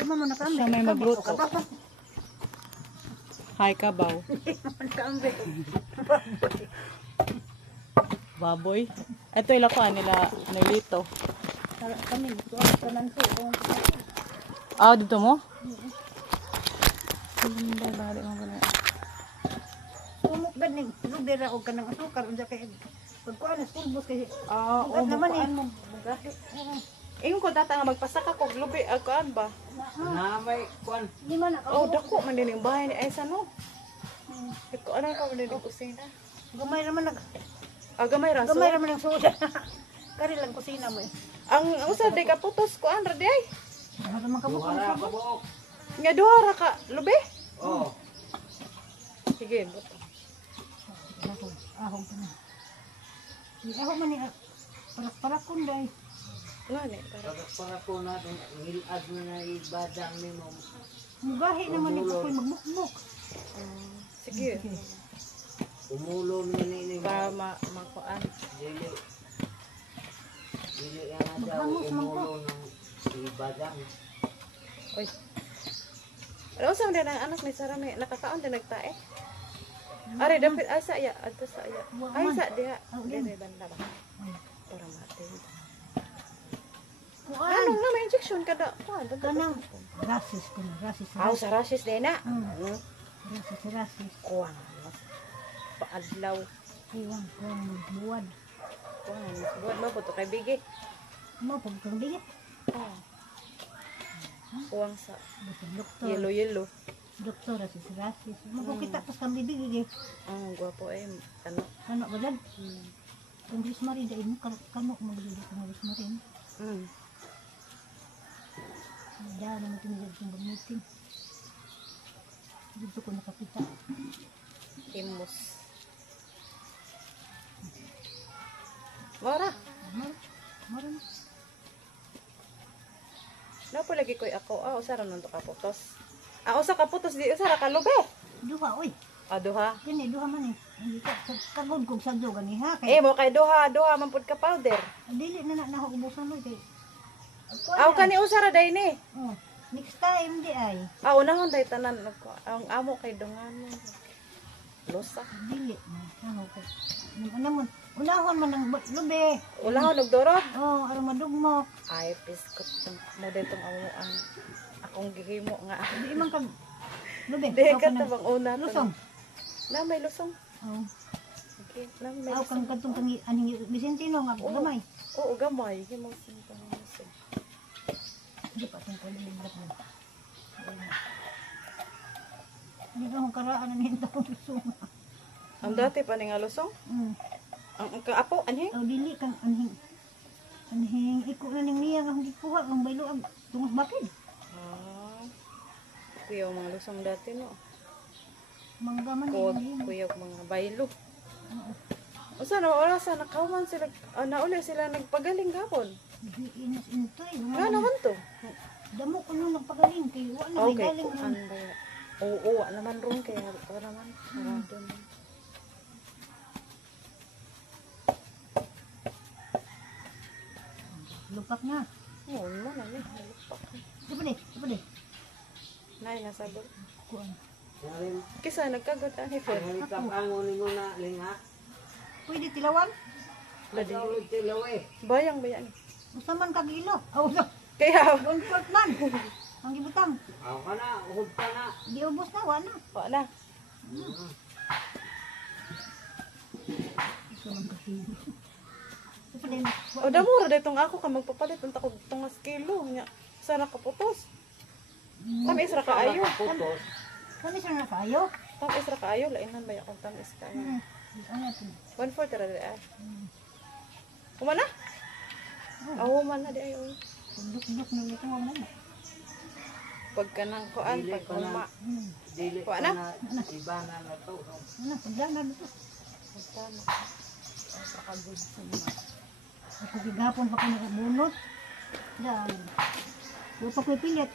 Di mo na kami. Siya may magluto. Hi, kabaw. Baboy. Ito ilakuan nila nilito. Kami, kanan ko. Ah, dito mo? Sumok ganing. Lubera o kanang asukar. Unsa kay pagkuan is pulbos kay. Ah, o naman eh. mo bugahi. Ingon ko data nga magpasaka ko lubi akaan ba? Na may kuan. Di man na Oh, dako man din yung bahay ni Esa no. Iko ano ka man din yung kusina. Gamay naman nag Gamay ra. gamay naman ang suda. Kari lang kusina mo eh. Ang usad di ka putos ko an ra di ay. Ano man kabukon Wala sa ka buok. Nga duha ra ka lubi. Oh. Sige, buto. Ahog pa na. Ahog man ni parak-parak kunday. Ngani para. Para ko natin ngilad mo na ibadang nimo. Mugahi naman ni ako'y magbukbuk. Sige. Umulo ni Para makuan. Dili. Dili yan daw umulo ng ibadang. Oy. Ano sa din ang anak ni Sarah may nakakaon din nagtae? Are dapat ay sa iya, adto sa iya. Ay sa diha. Dire banda ba. Para mati. Ano na may injection kada kuan Kanang rasis ko na, rasis. Aw sa rashes din na. Rasis. Kuan. Paadlaw. Iwan ko ang buwad. Kuan. Buat mo to kay bigi. Mo pag kang digit. Oh. Kuwang sa Doktor. yellow. Doktor rasis. Mo kita pas kang bibig. Ang gwapo ay ano. Ano ba dyan? Kung Rosemary dahil mo, kamo magbibig kung Rosemary. Diyan naman tinigil kong meeting. Dito ko nakapita. Imus. Mara. Mara na. Napo lagi koy ako. Usara nun to ka putos. Usa ka putos di usara ka lube. Duha, oy. Duha. Kini, duha man eh. Hindi ka, kagod kong sadyo gani ha. Kaya, Mo kay duha man pud ka powder. dili na nahuubusan mo. Kay, Kani usara day ni. oh, next time di ay. Unahon day tanan ang amo kay dungan mo. Losa. Dili na. Ano ko. Ano mo, unahon man ng lube. Ulahon nagdoro. Oh, aron madugmo. Ay piskot mo ditong amo ang akong gihimo nga. Di man kag lube. Di Aw ka ka na- tabang una. Lusong. Na may lusong. Oh. Okay, na may Aw lusong. kang kadtong kang aning Vicentino nga gamay. Oo, gamay. Himo simpang lusong. Di pa tong kaliblat mo. Di ba kung karaan ang hinta kong lusong. Ang dati pa ni nga lusong. Ang kaapo anhi? Aw dili kang anhing. Anhing iko na ning niya nga hindi kuha ang baylo ang tungos bakid. Kuya mga lusong dati no. Mangga man Kuya mga baylo. Usa na oras na nakauman sila nauli sila nagpagaling gapon. Di inas intoy. Nga naman to. Damo ko nung nagpagaling kay wa na may Okay, galing kuan ron. ba? Oo, naman ron kaya wala naman. Maradon. Lupak na. Oo, mo na ni. Di pa di. Nay nasabot. Kuan. Narin. Kisa nagkagot ani fer. Kapangon nimo na linga. Pwede tilawan? Ladi. Ulit tilaw eh. Bayang bayan. Usa man kag ilo. Aw no. Kaya One fourth man. Ang gibutang. Aw ka na, uhod ka na. Di ubos na wa na. wa na. Ito lang kasi. Ito pa din. O damo ra ditong ako ka magpapalit unta kog tungas kilo nya. Sana kaputos. Tamis ra kaayo. Putos. Kami sa na kayo. Tamis ra kaayo lainan ba akong tamis kaayo. Ano to? 1/4 ra di ay. Kumana? Awo man na di ay. Duk-duk na ito mo na. Pagka nang kuan Dili pag pa na. uma. Dili Wa ka na? na. Iba na to. Ano, pagdana dito. Tama. Sa kagud sa Ako gigapon pa ko nakabunot. Dan. Wa pa ko pilit.